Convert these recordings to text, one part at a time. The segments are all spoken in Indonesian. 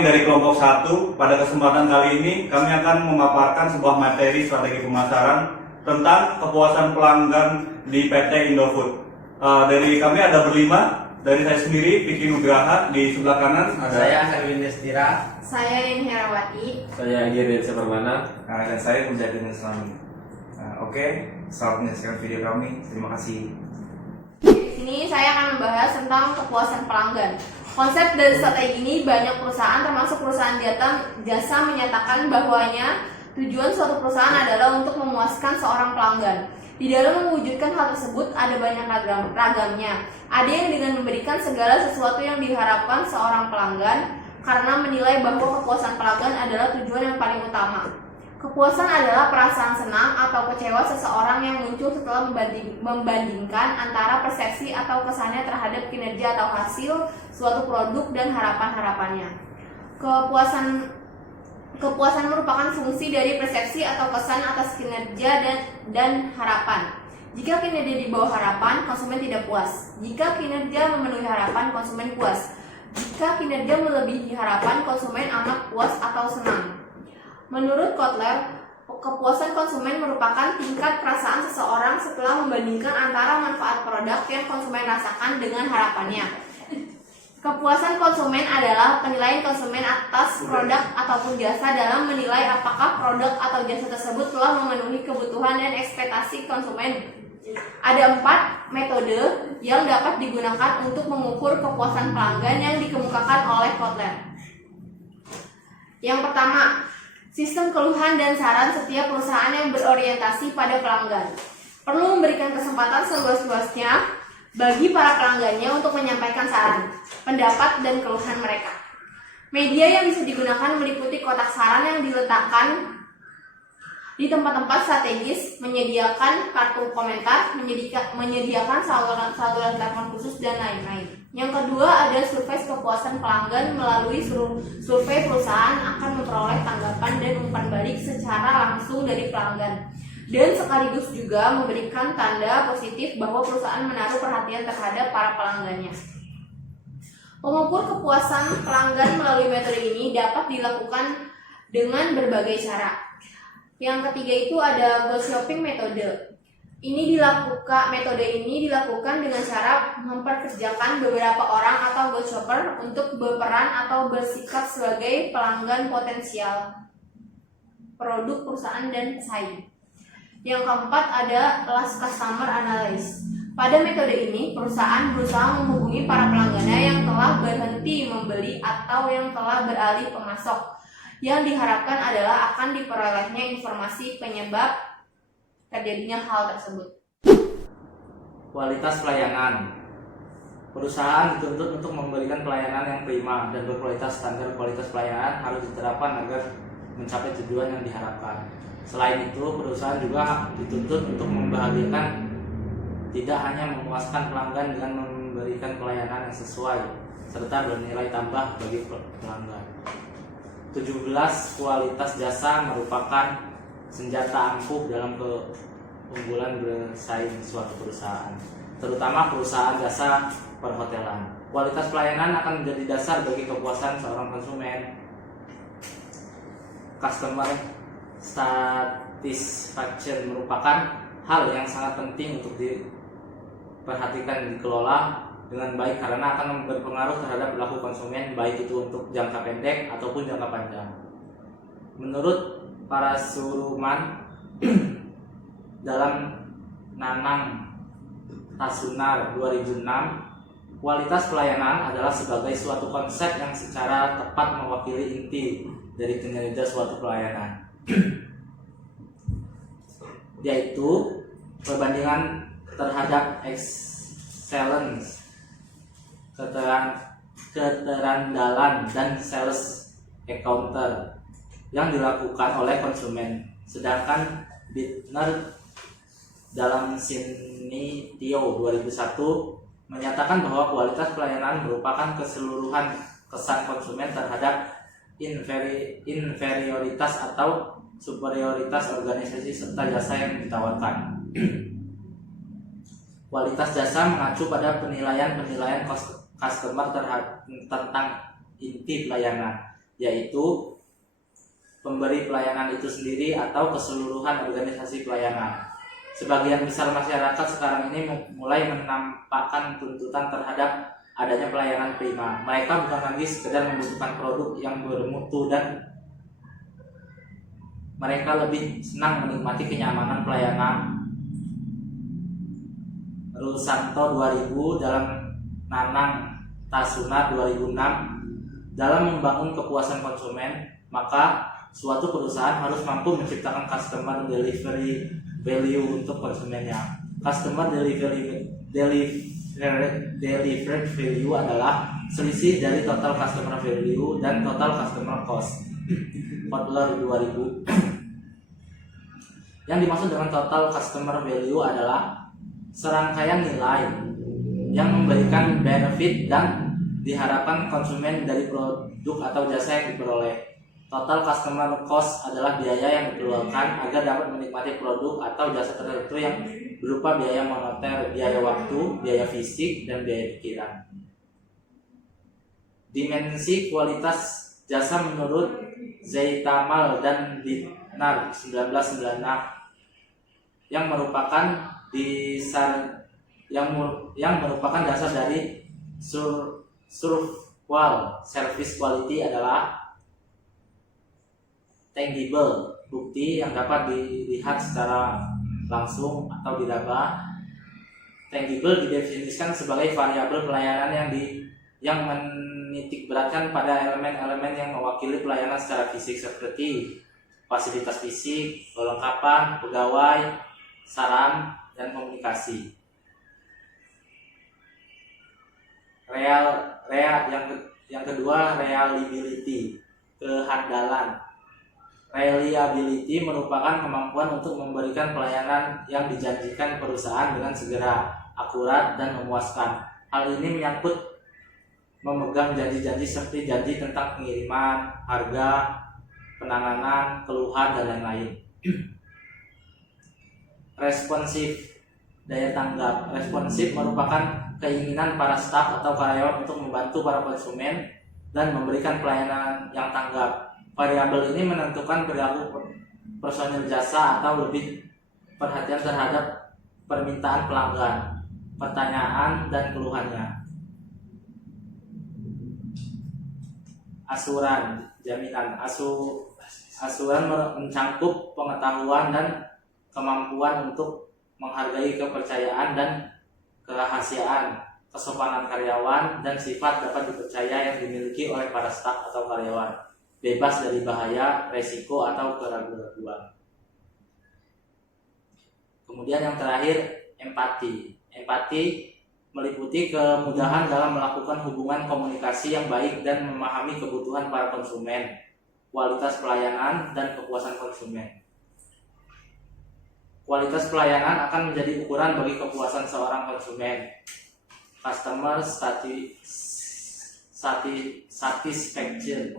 Kami dari kelompok 1, pada kesempatan kali ini kami akan memaparkan sebuah materi strategi pemasaran tentang kepuasan pelanggan di PT Indofood. Dari kami ada berlima, dari saya sendiri, Vicky Nugraha, di sebelah kanan ada saya Herwin Destira, saya Yen Herawati, saya Agir Densa Permana, dan saya Mujahidin Islami. Oke, selamat menyaksikan video kami. Terima kasih. Di sini saya akan membahas tentang kepuasan pelanggan. Konsep dan strategi ini banyak perusahaan termasuk perusahaan jasa menyatakan bahwanya tujuan suatu perusahaan adalah untuk memuaskan seorang pelanggan. Di dalam mewujudkan hal tersebut ada banyak ragamnya. Ada yang dengan memberikan segala sesuatu yang diharapkan seorang pelanggan karena menilai bahwa kepuasan pelanggan adalah tujuan yang paling utama. Kepuasan adalah perasaan senang atau kecewa seseorang yang muncul setelah membandingkan antara persepsi atau kesannya terhadap kinerja atau hasil suatu produk dan harapan-harapannya. Kepuasan merupakan fungsi dari persepsi atau kesan atas kinerja dan harapan. Jika kinerja di bawah harapan, konsumen tidak puas. Jika kinerja memenuhi harapan, konsumen puas. Jika kinerja melebihi harapan, konsumen amat puas atau senang. Menurut Kotler, kepuasan konsumen merupakan tingkat perasaan seseorang setelah membandingkan antara manfaat produk yang konsumen rasakan dengan harapannya. Kepuasan konsumen adalah penilaian konsumen atas produk ataupun jasa dalam menilai apakah produk atau jasa tersebut telah memenuhi kebutuhan dan ekspektasi konsumen. Ada 4 metode yang dapat digunakan untuk mengukur kepuasan pelanggan yang dikemukakan oleh Kotler. Yang pertama, sistem keluhan dan saran setiap perusahaan yang berorientasi pada pelanggan. Perlu memberikan kesempatan seluas-luasnya bagi para pelanggannya untuk menyampaikan saran, pendapat, dan keluhan mereka. Media yang bisa digunakan meliputi kotak saran yang diletakkan di tempat-tempat strategis, menyediakan kartu komentar, menyediakan saluran telepon khusus, dan lain-lain. Yang kedua, ada survei kepuasan pelanggan. Melalui survei, perusahaan akan memperoleh tanggapan dan umpan balik secara langsung dari pelanggan, dan sekaligus juga memberikan tanda positif bahwa perusahaan menaruh perhatian terhadap para pelanggannya. Mengukur kepuasan pelanggan melalui metode ini dapat dilakukan dengan berbagai cara. Yang ketiga itu ada goal shopping metode. Metode ini dilakukan dengan cara memperkerjakan beberapa orang atau goal shopper untuk berperan atau bersikap sebagai pelanggan potensial produk perusahaan dan pesaing. Yang keempat ada last customer analysis. Pada metode ini, perusahaan berusaha menghubungi para pelanggannya yang telah berhenti membeli atau yang telah beralih pemasok. Yang diharapkan adalah akan diperolehnya informasi penyebab terjadinya hal tersebut. kualitas pelayanan. Perusahaan dituntut untuk memberikan pelayanan yang prima dan berkualitas. Standar kualitas pelayanan harus diterapkan agar mencapai tujuan yang diharapkan. Selain itu, perusahaan juga dituntut untuk membahagiakan, tidak hanya memuaskan pelanggan dengan memberikan pelayanan yang sesuai serta bernilai tambah bagi pelanggan. 17. Kualitas jasa merupakan senjata ampuh dalam keunggulan bersaing suatu perusahaan, terutama perusahaan jasa perhotelan. Kualitas pelayanan akan menjadi dasar bagi kepuasan seorang konsumen. Customer satisfaction merupakan hal yang sangat penting untuk diperhatikan dan dikelola dengan baik karena akan berpengaruh terhadap perilaku konsumen, baik itu untuk jangka pendek ataupun jangka panjang. Menurut para Suruman dalam Nanang Tasunar 2006, kualitas pelayanan adalah sebagai suatu konsep yang secara tepat mewakili inti dari kinerja suatu pelayanan, yaitu perbandingan terhadap excellence, keterandalan, dan sales encounter yang dilakukan oleh konsumen. Sedangkan Bittner dalam Sinitio 2001 menyatakan bahwa kualitas pelayanan merupakan keseluruhan kesan konsumen terhadap inferioritas atau superioritas organisasi serta jasa yang ditawarkan. Kualitas jasa mengacu pada penilaian customer tentang inti pelayanan, yaitu pemberi pelayanan itu sendiri atau keseluruhan organisasi pelayanan. Sebagian besar masyarakat sekarang ini mulai menampakkan tuntutan terhadap adanya pelayanan prima. Mereka bukan lagi sekedar membutuhkan produk yang bermutu dan mereka lebih senang menikmati kenyamanan pelayanan. Rusanto 2000 dalam Nanang Tasuna 2006 dalam membangun kepuasan konsumen, maka suatu perusahaan harus mampu menciptakan customer delivery value untuk konsumennya. Customer delivery value adalah selisih dari total customer value dan total customer cost. Kotler 2000. Yang dimaksud dengan total customer value adalah serangkaian nilai yang memberikan benefit dan diharapkan konsumen dari produk atau jasa yang diperoleh. Total customer cost adalah biaya yang dikeluarkan agar dapat menikmati produk atau jasa tertentu yang berupa biaya moneter, biaya waktu, biaya fisik, dan biaya pikiran. Dimensi kualitas jasa menurut Zaitamal dan Dinar 1996 yang merupakan merupakan dasar dari Survival Service Quality adalah tangible, bukti yang dapat dilihat secara langsung atau diraba. Tangible didefinisikan sebagai variabel pelayanan yang menitik beratkan pada elemen-elemen yang mewakili pelayanan secara fisik seperti fasilitas fisik, kelengkapan, pegawai, saran, dan komunikasi. Yang kedua, reliability, kehandalan. Reliability merupakan kemampuan untuk memberikan pelayanan yang dijanjikan perusahaan dengan segera, akurat, dan memuaskan. Hal ini menyangkut memegang janji-janji seperti janji tentang pengiriman, harga, penanganan, keluhan, dan lain-lain. Responsif, daya tanggap. Responsif merupakan keinginan para staf atau karyawan untuk membantu para konsumen dan memberikan pelayanan yang tanggap. Variabel ini menentukan perilaku personil jasa atau lebih perhatian terhadap permintaan pelanggan, pertanyaan, dan keluhannya. Asuran, jaminan. Asuran mencangkup pengetahuan dan kemampuan untuk menghargai kepercayaan dan kerahasiaan, kesopanan karyawan, dan sifat dapat dipercaya yang dimiliki oleh para staf atau karyawan, bebas dari bahaya, resiko, atau keraguan. Kemudian yang terakhir, empati. Empati meliputi kemudahan dalam melakukan hubungan komunikasi yang baik dan memahami kebutuhan para konsumen, kualitas pelayanan, dan kepuasan konsumen. Kualitas pelayanan akan menjadi ukuran bagi kepuasan seorang konsumen. Customer satisfaction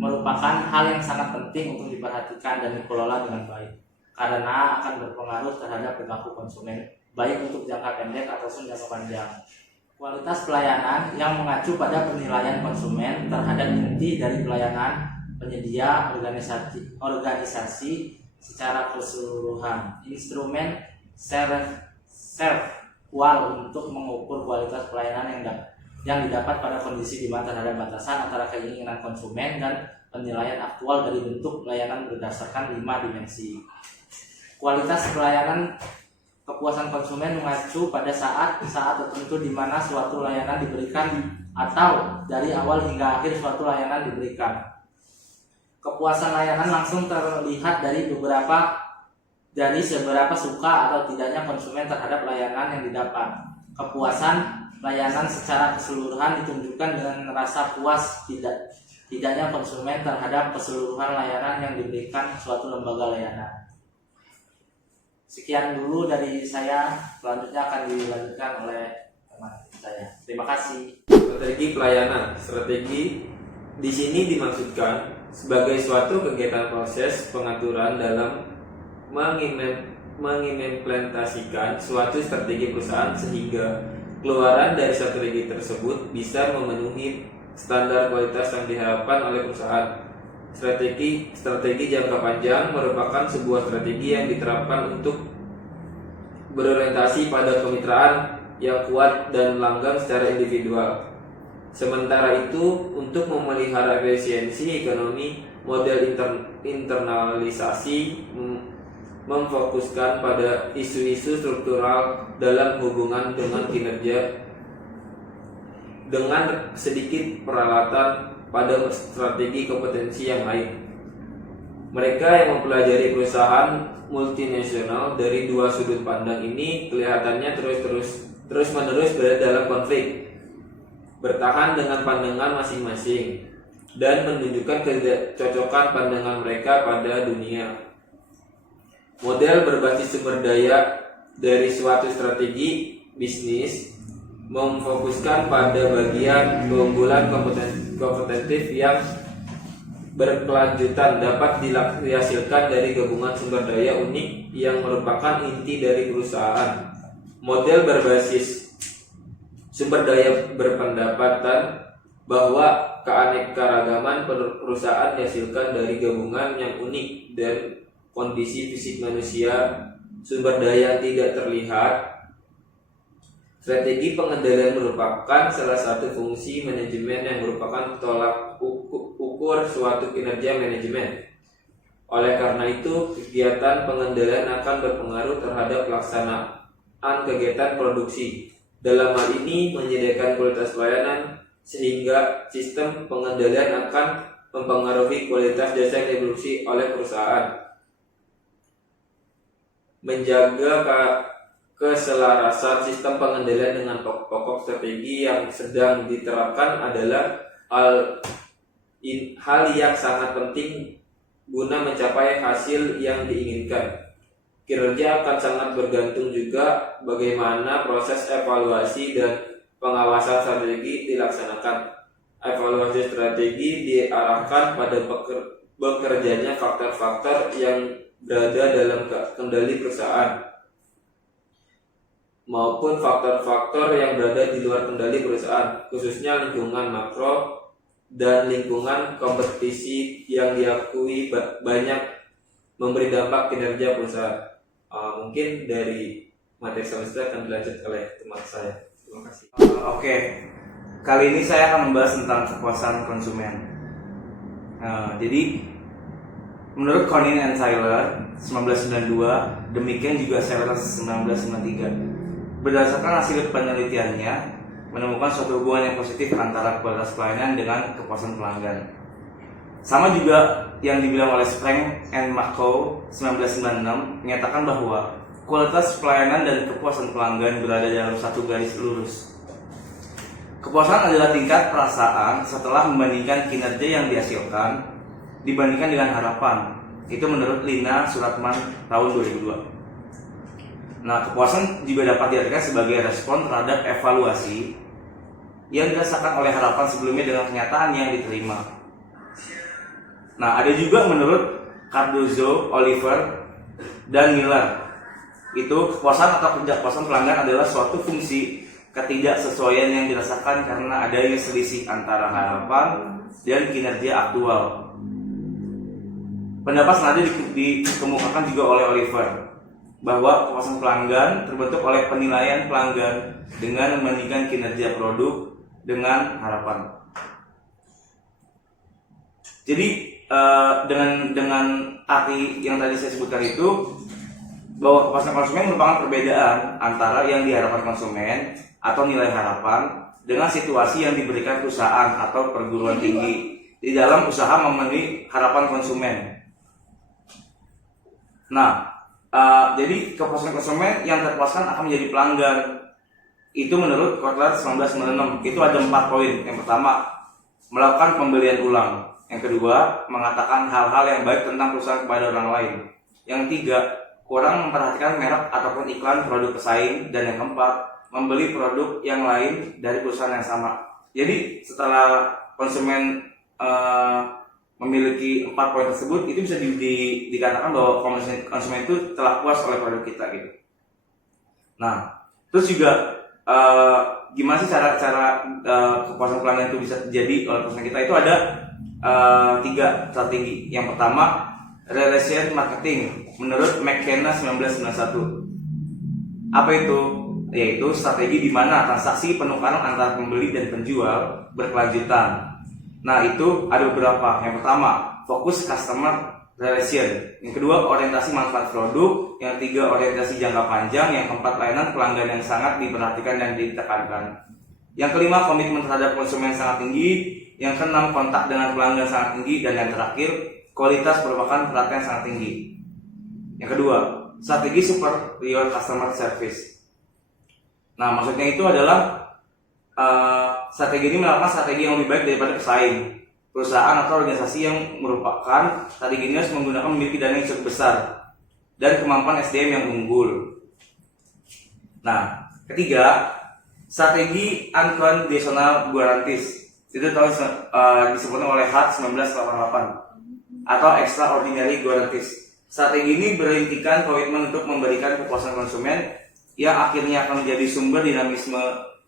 merupakan hal yang sangat penting untuk diperhatikan dan dikelola dengan baik, karena akan berpengaruh terhadap perilaku konsumen, baik untuk jangka pendek ataupun jangka panjang. Kualitas pelayanan yang mengacu pada penilaian konsumen terhadap inti dari pelayanan penyedia organisasi secara keseluruhan. Instrumen Servqual untuk mengukur kualitas pelayanan yang didapat pada kondisi di mana terhadap batasan antara keinginan konsumen dan penilaian aktual dari bentuk pelayanan berdasarkan 5 dimensi. Kualitas pelayanan kepuasan konsumen mengacu pada saat tertentu di mana suatu layanan diberikan atau dari awal hingga akhir suatu layanan diberikan. Kepuasan layanan langsung terlihat dari seberapa suka atau tidaknya konsumen terhadap layanan yang didapat. Kepuasan layanan secara keseluruhan ditunjukkan dengan rasa puas tidaknya konsumen terhadap keseluruhan layanan yang diberikan suatu lembaga layanan. Sekian dulu dari saya, selanjutnya akan dilanjutkan oleh teman saya. Terima kasih. Strategi pelayanan. Strategi di sini dimaksudkan sebagai suatu kegiatan proses pengaturan dalam mengimplementasikan suatu strategi perusahaan sehingga keluaran dari strategi tersebut bisa memenuhi standar kualitas yang diharapkan oleh perusahaan. Strategi jangka panjang merupakan sebuah strategi yang diterapkan untuk berorientasi pada kemitraan yang kuat dan langgeng secara individual. Sementara itu, untuk memelihara efisiensi ekonomi, model internalisasi memfokuskan pada isu-isu struktural dalam hubungan dengan kinerja dengan sedikit peralatan pada strategi kompetensi yang lain. Mereka yang mempelajari perusahaan multinasional dari dua sudut pandang ini kelihatannya terus-menerus berada dalam konflik, bertahan dengan pandangan masing-masing, dan menunjukkan kecocokan pandangan mereka pada dunia. Model berbasis sumber daya dari suatu strategi bisnis memfokuskan pada bagian keunggulan kompetitif yang berkelanjutan dapat dihasilkan dari gabungan sumber daya unik yang merupakan inti dari perusahaan. Model berbasis sumber daya berpendapatan bahwa keanekaragaman perusahaan dihasilkan dari gabungan yang unik dan kondisi fisik manusia, sumber daya tidak terlihat. Strategi pengendalian merupakan salah satu fungsi manajemen yang merupakan tolak ukur suatu kinerja manajemen. Oleh karena itu, kegiatan pengendalian akan berpengaruh terhadap pelaksanaan kegiatan produksi. Dalam hal ini, menyediakan kualitas pelayanan, sehingga sistem pengendalian akan mempengaruhi kualitas jasa yang diproduksi oleh perusahaan. Menjaga keselarasan sistem pengendalian dengan pokok-pokok strategi yang sedang diterapkan adalah hal yang sangat penting guna mencapai hasil yang diinginkan. Kinerja akan sangat bergantung juga bagaimana proses evaluasi dan pengawasan strategi dilaksanakan. Evaluasi strategi diarahkan pada bekerjanya faktor-faktor yang berada dalam kendali perusahaan maupun faktor-faktor yang berada di luar kendali perusahaan, khususnya lingkungan makro dan lingkungan kompetisi yang diakui banyak memberi dampak kinerja perusahaan. Mungkin dari materi semester akan dilanjut oleh teman saya. Terima kasih. Oke, kali ini saya akan membahas tentang kepuasan konsumen. Jadi menurut Conin and Tyler 1992, demikian juga Sellers 1993. Berdasarkan hasil penelitiannya, menemukan suatu hubungan yang positif antara kualitas pelayanan dengan kepuasan pelanggan. Sama juga yang dibilang oleh Spreng and McCoy 1996 menyatakan bahwa kualitas pelayanan dan kepuasan pelanggan berada dalam satu garis lurus. Kepuasan adalah tingkat perasaan setelah membandingkan kinerja yang dihasilkan dibandingkan dengan harapan. Itu menurut Lina Suratman tahun 2002. Nah, kepuasan juga dapat diartikan sebagai respon terhadap evaluasi yang dirasakan oleh harapan sebelumnya dengan kenyataan yang diterima. Nah, ada juga menurut Cardozo, Oliver, dan Miller. Itu kepuasan atau ketidakpuasan pelanggan adalah suatu fungsi ketidaksesuaian yang dirasakan karena adanya selisih antara harapan dan kinerja aktual. Pendapat senada dikemukakan juga oleh Oliver bahwa kepuasan pelanggan terbentuk oleh penilaian pelanggan dengan membandingkan kinerja produk dengan harapan. Jadi dengan arti yang tadi saya sebutkan itu, bahwa kepuasan konsumen merupakan perbedaan antara yang diharapkan konsumen atau nilai harapan dengan situasi yang diberikan perusahaan atau perguruan tinggi di dalam usaha memenuhi harapan konsumen. Nah, jadi kepuasan konsumen yang terpuaskan akan menjadi pelanggan. Itu menurut Kotler 1996. Itu ada 4 poin. Yang pertama, melakukan pembelian ulang. Yang kedua, mengatakan hal-hal yang baik tentang perusahaan kepada orang lain. Yang ketiga, kurang memperhatikan merek ataupun iklan produk pesaing. Dan yang keempat, membeli produk yang lain dari perusahaan yang sama. Jadi setelah konsumen memiliki 4 poin tersebut, itu bisa dikatakan bahwa konsumen itu telah puas oleh produk kita gitu. Nah, terus juga gimana sih cara kepuasan pelanggan itu bisa terjadi oleh perusahaan kita, itu ada 3 strategi. Yang pertama, relation marketing menurut McKenna 1991. Apa itu? Yaitu strategi di mana transaksi penukaran antara pembeli dan penjual berkelanjutan. Nah, itu ada beberapa. Yang pertama, fokus customer relation. Yang kedua, orientasi manfaat produk. Yang ketiga, orientasi jangka panjang. Yang keempat, layanan pelanggan yang sangat diperhatikan dan ditekankan. Yang kelima, komitmen terhadap konsumen sangat tinggi. Yang keenam, kontak dengan pelanggan sangat tinggi. Dan yang terakhir, kualitas merupakan perhatian sangat tinggi. Yang kedua, strategi superior customer service. Nah, maksudnya itu adalah strategi ini melakukan strategi yang lebih baik daripada pesaing. Perusahaan atau organisasi yang merupakan strategi ini harus menggunakan memiliki dana yang cukup besar dan kemampuan SDM yang unggul. Nah, ketiga, strategi unconditional guarantees. Itu disebutkan oleh Hart 1988 atau extraordinary guarantees. Strategi ini berintikan komitmen untuk memberikan kepuasan konsumen yang akhirnya akan menjadi sumber dinamisme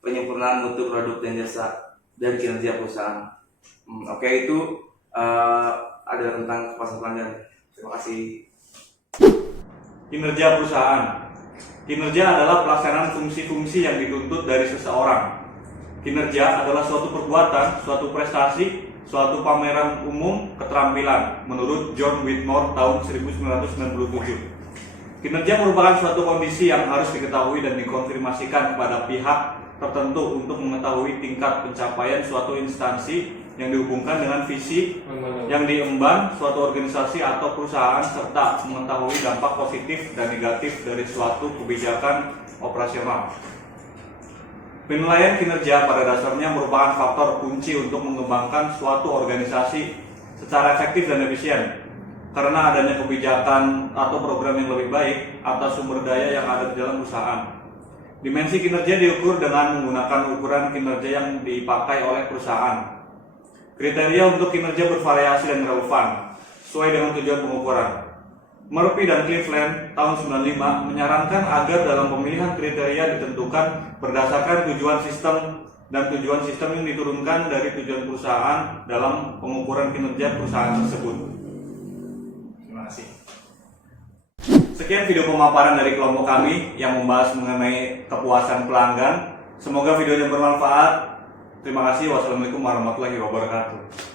penyempurnaan mutu produk dan jasa dan kinerja perusahaan. Oke, itu adalah tentang kepuasan pelanggan. Terima kasih. Kinerja perusahaan. Kinerja adalah pelaksanaan fungsi-fungsi yang dituntut dari seseorang. Kinerja adalah suatu perbuatan, suatu prestasi, suatu pameran umum keterampilan menurut John Whitmore tahun 1997. Kinerja merupakan suatu kondisi yang harus diketahui dan dikonfirmasikan kepada pihak tertentu untuk mengetahui tingkat pencapaian suatu instansi yang dihubungkan dengan visi yang diemban suatu organisasi atau perusahaan, serta mengetahui dampak positif dan negatif dari suatu kebijakan operasional. Penilaian kinerja pada dasarnya merupakan faktor kunci untuk mengembangkan suatu organisasi secara efektif dan efisien, karena adanya kebijakan atau program yang lebih baik atas sumber daya yang ada di dalam perusahaan. Dimensi kinerja diukur dengan menggunakan ukuran kinerja yang dipakai oleh perusahaan. Kriteria untuk kinerja bervariasi dan relevan sesuai dengan tujuan pengukuran. Murphy dan Cleveland tahun 95 menyarankan agar dalam pemilihan kriteria ditentukan berdasarkan tujuan sistem dan tujuan sistem yang diturunkan dari tujuan perusahaan dalam pengukuran kinerja perusahaan tersebut. Terima kasih. Sekian video pemaparan dari kelompok kami yang membahas mengenai kepuasan pelanggan. Semoga videonya bermanfaat. Terima kasih. Wassalamualaikum warahmatullahi wabarakatuh.